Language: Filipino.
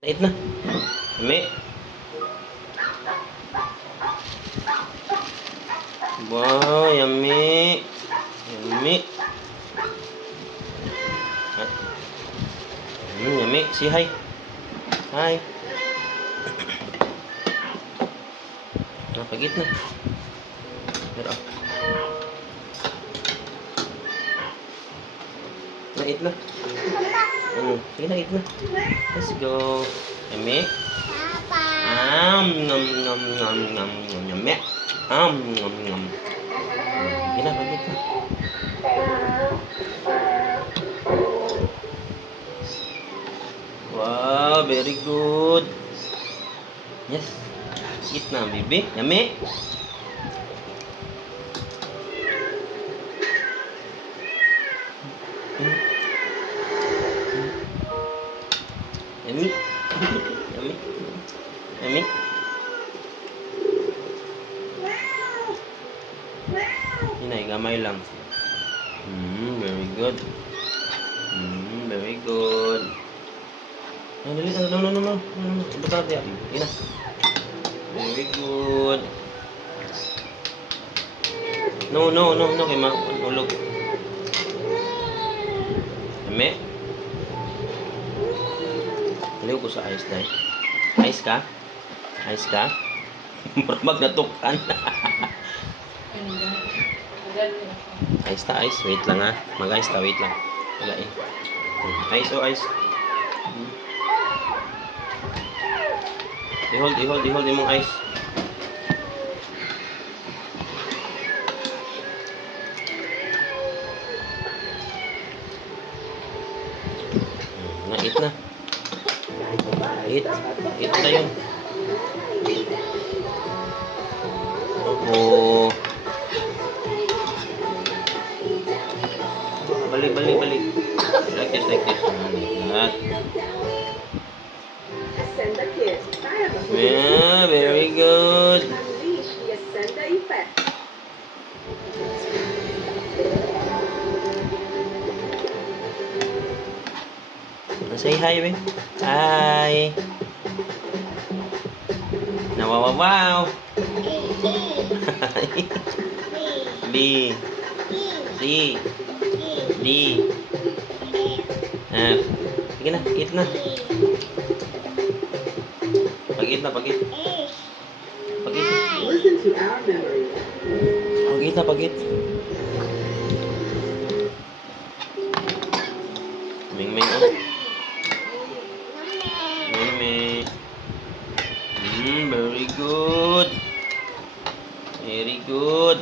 Nait na. Yummy. Wow, yummy. Yummy. Yummy. Say hi. Hi. Napagit na. Pero, nait na. Sige na, eat na. Let's go. Yummy. Nom nom nom nom nom yummy. Nom nom. Sige na, pagit na. Wow, very good. Yes. Eat na, baby. Yummy. Yummy. Yummy. Yummy. Hinay, gamay lang. Very good. Very good. No, dali. No. Bata tiya. Ina. Very good. No. Kay maulog. Yummy. Aliw ko sa ice dahil. Ice ka? Ice ka? Parang natukan. Ice ta, ice. Wait lang ha. Mag-ice ta, wait lang. Wala eh. Ice o ice. I-hold yung mga ice. Eat na. Eat tayo. Opo. Balik. Like this. That. Yeah, very good. Say hi, we. Hi. Wow. B. C. D. F. Sige na, eat na. Pag-eat na. Listen to our memory. Pag-eat. Ming. Ming. Very good.